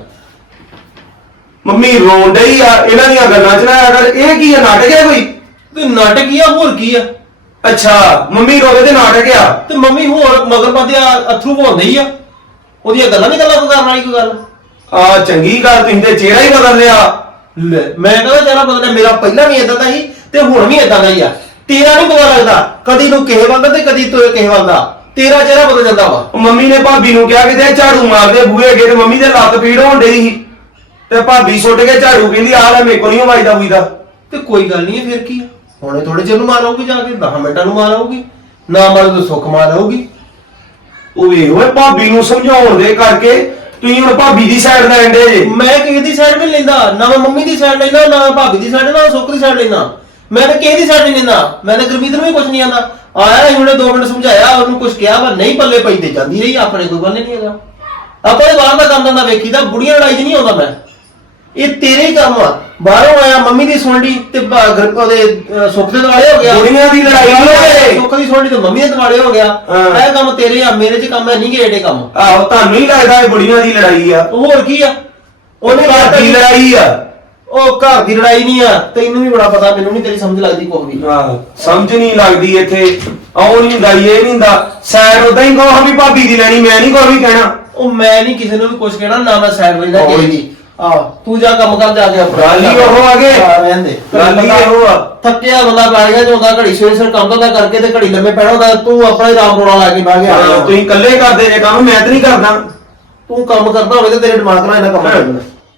[SPEAKER 3] ਮੰਮੀ ਰੋਣ ਡਈ ਆ, ਇਹਨਾਂ ਦੀਆਂ ਗੱਲਾਂ 'ਚ ਨਾ ਆਇਆ ਕਰ। ਇਹ ਕੀ ਆ, ਨਾਟਕ ਹੈ ਕੋਈ?
[SPEAKER 5] ਤੇ ਨਾਟਕ ਹੀ ਆ, ਹੋਰ ਕੀ ਆ?
[SPEAKER 3] ਅੱਛਾ ਮੰਮੀ ਰੋਵੇ ਤੇ ਨਾਟਕ ਆ।
[SPEAKER 5] ਤੇ ਮੰਮੀ ਹੋਰ ਮਗਰ ਪਾਦੇ ਅਥਰੂ ਭੋਂਦੇ ਹੀ ਆ। ਉਹਦੀਆਂ ਗੱਲਾਂ ਨਹੀਂ ਗੱਲਾਂ ਕਰਨ ਵਾਲੀ ਕੋਈ ਗੱਲ।
[SPEAKER 3] ਆ ਚੰਗੀ ਗੱਲ, ਤੁਸੀਂ ਤੇ ਚਿਹਰਾ ਹੀ ਬਦਲ ਲਿਆ।
[SPEAKER 5] ਲੈ ਮੈਂ ਕਹਿੰਦਾ ਚਿਹਰਾ ਬਦਲਿਆ, ਮੇਰਾ ਪਹਿਲਾਂ ਵੀ ਇਦਾਂ ਦਾ ਸੀ ਤੇ ਹੁਣ ਵੀ ਇਦਾਂ ਦਾ ਹੀ ਆ। ਤੇਰਾ ਨਹੀਂ ਪਤਾ ਲੱਗਦਾ, ਕਦੀ ਤੂੰ ਕਿਸੇ ਵੱਲ ਦਾ ਤੇ ਕਦੀ ਤੂੰ ਕਿਸੇ ਵੱਲ ਦਾ। ਤੇਰਾ ਚਿਹਰਾ ਬਦਲ ਜਾਂਦਾ ਵਾ।
[SPEAKER 3] ਉਹ ਮੰਮੀ ਨੇ ਭਾਬੀ ਨੂੰ ਕਿਹਾ ਕਿ ਝਾੜੂ ਮਾਰਦੇ ਬੂਹੇ ਅੱਗੇ, ਤੇ ਮੰਮੀ ਦੇ ਲੱਤ ਪੀੜ ਹੋਣ ਡਈ ਸੀ ਤੇ ਭਾਬੀ ਸੁੱਟ ਕੇ ਝਾੜੂ ਕਹਿੰਦੀ ਆ ਲੈ, ਮੇਰੇ ਕੋਲ ਨਹੀਂ ਵੱਜਦਾ ਬੂਈਦਾ।
[SPEAKER 5] ਤੇ ਕੋਈ ਗੱਲ ਨਹੀਂ ਫਿਰ ਕੀ ਆ? ਹੁਣੇ ਥੋੜੇ ਚਿਰ ਨੂੰ ਮਾਰ ਆਊਗੀ, ਜਾ ਕੇ 10 ਮਿੰਟਾਂ ਨੂੰ ਮਾਰ ਆਊਗੀ। ਨਾ ਮਾਰੇ ਤਾਂ ਸੁੱਖ ਮਾਰ ਆਊਗੀ।
[SPEAKER 3] ਉਹ ਵੇਖ ਓਏ, ਭਾਬੀ ਨੂੰ ਸਮਝਾਉਣ ਦੇ ਕਰਕੇ ਤੁਸੀਂ ਹੁਣ ਭਾਬੀ ਦੀ ਸਾਈਡ ਦਾ ਐਂਡੇ ਜੇ।
[SPEAKER 5] ਮੈਂ ਕਿਸੇ ਦੀ ਸਾਈਡ ਨਹੀਂ ਲੈਂਦਾ, ਨਾ ਮੈਂ ਮੰਮੀ ਦੀ ਸਾਈਡ ਲੈਂਦਾ, ਨਾ ਭਾਬੀ ਦੀ ਸਾਈਡ, ਨਾ ਸੁੱਖ ਦੀ ਸਾਈਡ ਲੈਂਦਾ। ਮੈਂ ਤਾਂ ਕਿਸੇ ਦੀ ਸਾਈਡ ਨਹੀਂ ਲੈਂਦਾ। ਮੈਂ ਤਾਂ ਗੁਰਮੀਤ ਨੂੰ ਵੀ ਕੁਝ ਨਹੀਂ ਆਂਦਾ। ਆਇਆ ਸੀ ਉਹਨੇ 2 ਮਿੰਟ ਸਮਝਾਇਆ, ਉਹਨੂੰ ਕੁਝ ਕਿਹਾ ਵਾ, ਨਹੀਂ ਪੱਲੇ ਪਈ ਤੇ ਜਾਂਦੀ ਰਹੀ। ਆਪਣੇ ਕੋਈ ਗੱਲ ਨਹੀਂ ਹੈਗਾ। ਆਪਣੇ ਬਾਹਰ ਦਾ ਕੰਮ ਧੰਦਾ ਵੇਖੀਦਾ, ਬੁੜੀਆਂ ਲੜਾਈ 'ਚ ਨਹੀਂ ਆਉਂਦਾ ਮੈਂ। ਇਹ ਤੇਰੇ ਹੀ ਕੰਮ ਆ। ਬਾਹਰੋਂ ਆਇਆ ਮੰਮੀ ਦੀ ਸੁਣ ਲਈ ਤੇ ਉਹਦੇ ਸੁੱਖ ਦੇ ਦੁਆਲੇ ਹੋ ਗਿਆ।
[SPEAKER 3] ਬੁੜੀਆਂ ਦੀ ਲੜਾਈ ਹੋਏ।
[SPEAKER 5] ਸੁੱਖ ਦੀ ਸੁਣ ਲਈ ਤੇ ਮੰਮੀ ਦੇ ਦੁਆਲੇ ਹੋ ਗਿਆ।
[SPEAKER 3] ਹਾਂ।
[SPEAKER 5] ਇਹ ਕੰਮ ਤੇਰੇ ਆ, ਮੇਰੇ 'ਚ ਕੰਮ ਹੈ ਨਹੀਂ ਗੇ ਏਡੇ ਕੰਮ।
[SPEAKER 3] ਆਹੋ ਤੁਹਾਨੂੰ ਹੀ ਲੱਗਦਾ ਇਹ ਬੁੜੀਆਂ ਦੀ ਲੜਾਈ ਆ।
[SPEAKER 5] ਹੋਰ ਕੀ ਆ? ਉਹਨੇ
[SPEAKER 3] ਘਰ ਦੀ ਲੜਾਈ ਆ।
[SPEAKER 5] ਉਹ ਘਰ ਦੀ ਲੜਾਈ ਨਹੀਂ ਆ। ਤੈਨੂੰ ਵੀ ਬੜਾ ਪਤਾ, ਮੈਨੂੰ ਨਹੀਂ ਤੇਰੀ ਸਮਝ ਲੱਗਦੀ ਕੋਈ ਵੀ।
[SPEAKER 3] ਆਹ ਸਮਝ ਨਹੀਂ ਲੱਗਦੀ ਇੱਥੇ। ਆਉ ਨਹੀਂ ਹੁੰਦਾ, ਇਹ ਨਹੀਂ ਹੁੰਦਾ। ਸੈਰ ਉਦਾਂ ਹੀ ਕਹੋ ਵੀ ਭਾਬੀ ਦੀ ਲੈਣੀ, ਮੈਂ ਨਹੀਂ ਕੋਈ ਵੀ ਕਹਿਣਾ।
[SPEAKER 5] ਉਹ ਮੈਂ ਨਹੀਂ ਕਿਸੇ ਨੂੰ ਵੀ ਕੁਝ ਕਹਿਣਾ, ਨਾ ਮੈਂ ਸਾਈਡ ਲੈਂਦਾ ਕਿਸੇ ਦੀ। ਆਹ ਤੂੰ ਜਾ ਕੰਮ ਕਰ ਜਾ ਕੇ ਆਪਣਾ।
[SPEAKER 3] ਗੱਲ ਹੀ ਉਹ ਆ ਗਏ।
[SPEAKER 5] ਹਾਂ, ਰਹਿਣ ਦੇ।
[SPEAKER 3] ਗੱਲ ਹੀ ਇਹੋ ਆ।
[SPEAKER 5] ਥੱਕਿਆ ਬੰਦਾ ਬੈਠ ਗਿਆ ਜਾਂਦਾ, ਘੜੀ ਸਵੇਰੇ ਸਵੇਰੇ ਕੰਮ ਧੰਦਾ ਕਰਕੇ ਤੇ ਘੜੀ ਲੰਮੇ ਪੈਣਾ ਹੁੰਦਾ। ਤੂੰ ਆਪਣਾ ਹੀ ਰਾਮ ਰੋਣਾ ਲਾ ਕੇ ਬਹਿ ਗਿਆ।
[SPEAKER 3] ਤੁਸੀਂ ਇਕੱਲੇ ਕਰਦੇ ਜੇ ਕੰਮ, ਮੈਂ ਤਾਂ ਨਹੀਂ ਕਰਦਾ।
[SPEAKER 5] ਤੂੰ ਕੰਮ ਕਰਦਾ ਹੋਵੇ ਤੇ ਤੇਰੇ ਦਿਮਾਗ ਨਾਲ ਇਹਨਾਂ ਕੰਮ ਕਰਨਾ।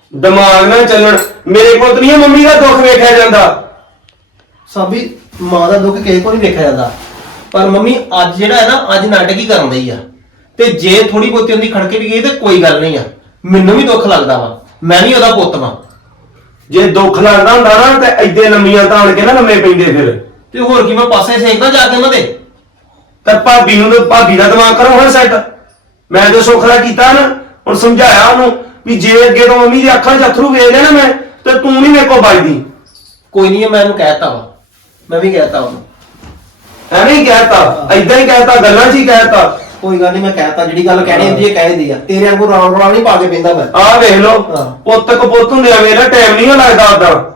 [SPEAKER 3] ਦਿਮਾਗ ਨਾਲ ਚੱਲਣ। ਮੇਰੇ ਪੁੱਤ ਨਹੀਂ ਮੰਮੀ ਦਾ ਦੁੱਖ ਵੇਖਿਆ ਜਾਂਦਾ।
[SPEAKER 5] ਸਾਬੀ ਮਾਂ ਦਾ ਦੁੱਖ ਕਿਸੇ ਕੋਲ ਨਹੀਂ ਵੇਖਿਆ ਜਾਂਦਾ, ਪਰ ਮੰਮੀ ਅੱਜ ਜਿਹੜਾ ਹੈ ਨਾ, ਅੱਜ ਨਾਟਕ ਹੀ ਕਰਨ ਰਹੀ ਆ। ਤੇ ਜੇ ਥੋੜੀ ਬਹੁਤੀ ਉਹਦੀ ਖੜਕੇ ਵੀ ਗਈ ਤੇ ਕੋਈ ਗੱਲ ਨਹੀਂ ਆ, ਮੈਨੂੰ ਵੀ ਦੁੱਖ ਲੱਗਦਾ ਵਾ, ਮੈਂ ਵੀ ਉਹਦਾ ਪੁੱਤ ਵਾਂ।
[SPEAKER 3] ਜੇ ਦੁੱਖ ਲੱਗਦਾ ਹੁੰਦਾ ਨਾ ਤੇ ਐਡੇ ਲੰਮੀਆਂ ਤਾਣ ਕੇ ਨਾ ਲੰਮੇ ਪੈਂਦੇ ਫਿਰ।
[SPEAKER 5] ਤੇ ਹੋਰ ਕੀ ਮੈਂ ਪਾਸੇ ਸੇਕਦਾ ਜਾ ਕੇ ਉਹਨਾਂ ਦੇ।
[SPEAKER 3] ਤੇ ਭਾਬੀ ਨੂੰ ਤੇ ਭਾਬੀ ਦਾ ਦਿਮਾਗ ਕਰੋ ਹੁਣ ਸੈੱਟ। ਮੈਂ ਜੋ ਸੁਖਲਾ ਕੀਤਾ ਨਾ, ਹੁਣ ਸਮਝਾਇਆ ਉਹਨੂੰ ਵੀ ਜੇ ਅੱਗੇ ਤੋਂ ਮੰਮੀ ਦੀ ਅੱਖਾਂ 'ਚ ਅਥਰੂ ਵੇਖ ਲਿਆ ਨਾ ਮੈਂ, ਤੇ ਤੂੰ ਨਹੀਂ ਮੇਰੇ ਕੋਲ ਬਚਦੀ।
[SPEAKER 5] ਕੋਈ ਨਹੀਂ, ਮੈਂ ਇਹਨੂੰ ਕਹਿਤਾ ਵਾ, ਮੈਂ ਵੀ ਕਹਿਤਾ ਉਹਨੂੰ।
[SPEAKER 3] ਐਵੇਂ ਹੀ ਕਹਿਤਾ, ਏਦਾਂ ਹੀ ਕਹਿਤਾ, ਗੱਲਾਂ 'ਚ ਹੀ ਕਹਿਤਾ।
[SPEAKER 5] ਕੋਈ ਗੱਲ ਨਹੀਂ, ਮੈਂ ਕਹਿਤਾ ਜਿਹੜੀ ਗੱਲ ਕਹਿਣੀ ਹੁੰਦੀ ਹੈ ਕਹਿ ਦਿੰਦੀ ਆ। ਤੇਰੇ ਵਾਂਗੂ ਰੌਲਾ ਨਹੀਂ ਪਾ ਕੇ ਪੈਂਦਾ ਮੈਂ।
[SPEAKER 3] ਆਹ ਵੇਖ ਲਓ,
[SPEAKER 5] ਹਾਂ।
[SPEAKER 3] ਪੁੱਤ ਕਪੁੱਤ ਹੁੰਦੇ ਆ, ਮੇਰਾ ਟਾਈਮ ਨਹੀਂ ਲੱਗਦਾ ਉਦਾਂ।